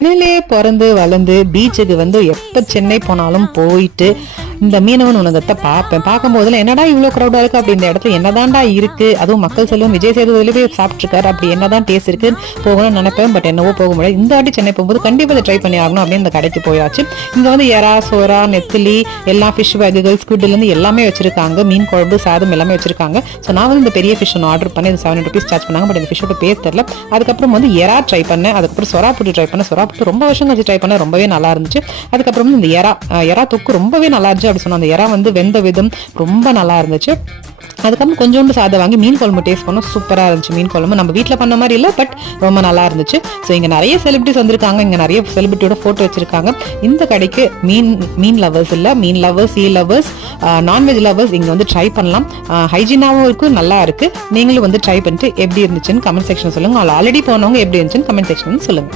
சென்னையிலேயே பிறந்து வளர்ந்து பீச்சுக்கு வந்து எப்போ சென்னை போனாலும் போயிட்டு இந்த மீனவன் உணவகத்தை பார்க்கும்போதுல என்னடா இவ்வளோ க்ரௌடாக இருக்குது அப்படி இந்த இடத்துல என்னதான்டா இருக்குது, அதுவும் மக்கள் செல்வம் விஜய் சேதுபதியிலே போய் சாப்பிட்ருக்காரு, அப்படி என்னதான் டேஸ்ட் இருக்குது போகணும்னு நினைப்பேன். பட் என்னவோ போக முடியாது. இந்த வாட்டி சென்னை போகும்போது கண்டிப்பாக ட்ரை பண்ணி ஆகணும் அப்படின்னு இந்த கடைக்கு போயாச்சு. இங்கே வந்து எறா, சோறா, நெத்திலி, எல்லா ஃபிஷ் வகைகள், ஸ்குட்லேருந்து எல்லாமே வச்சிருக்காங்க. மீன் குழம்பு, சாதம் எல்லாமே வச்சிருக்காங்க. ஸோ நான் வந்து இந்த பெரிய ஃபிஷ் ஒன்று ஆர்டர் பண்ணி அது 700 rupees சார்ஜ் பண்ணாங்க. பட் இந்த ஃபிஷ்ஷோட பேர் தெரியல. அதுக்கப்புறம் வந்து எறா ட்ரை பண்ணேன். அதுக்கப்புறம் சொரா புட்டு ட்ரை பண்ணேன். சொரா புட்டு ரொம்ப வருஷம் கழிச்சு ட்ரை பண்ணேன், ரொம்பவே நல்லா இருந்துச்சு. அதுக்கப்புறம் இந்த எறா தொக்கு ரொம்பவே நல்லா இருந்துச்சு அப்படி சொன்னோம். அந்த எறா வந்து வெந்த விதம் ரொம்ப நல்லா இருந்துச்சு. அதுக்கப்புறம் கொஞ்சோண்டு சாதம் வாங்கி மீன் குழம்பு டேஸ்ட் பண்ணோம். சூப்பராக இருந்துச்சு மீன் குழம்பு. நம்ம வீட்டில் பண்ண மாதிரி இல்லை, பட் ரொம்ப நல்லா இருந்துச்சு. ஸோ இங்கே நிறைய செலிபிரிட்டிஸ் வந்திருக்காங்க. இங்கே நிறைய செலிபிரிட்டியோட ஃபோட்டோ வச்சிருக்காங்க. இந்த கடைக்கு மீன் லவர்ஸ் இல்லை, மீன் லவர்ஸ், சீ லவர்ஸ், நான்வெஜ் லவர்ஸ் இங்கே வந்து ட்ரை பண்ணலாம். ஹைஜீனாகவும் இருக்கும், நல்லா இருக்கு. நீங்களும் வந்து ட்ரை பண்ணிட்டு எப்படி இருந்துச்சுன்னு கமெண்ட் செக்ஷன் சொல்லுங்க. ஆல்ரெடி போனவங்க எப்படி இருந்துச்சுன்னு கமெண்ட் செக்ஷன் சொல்லுங்க.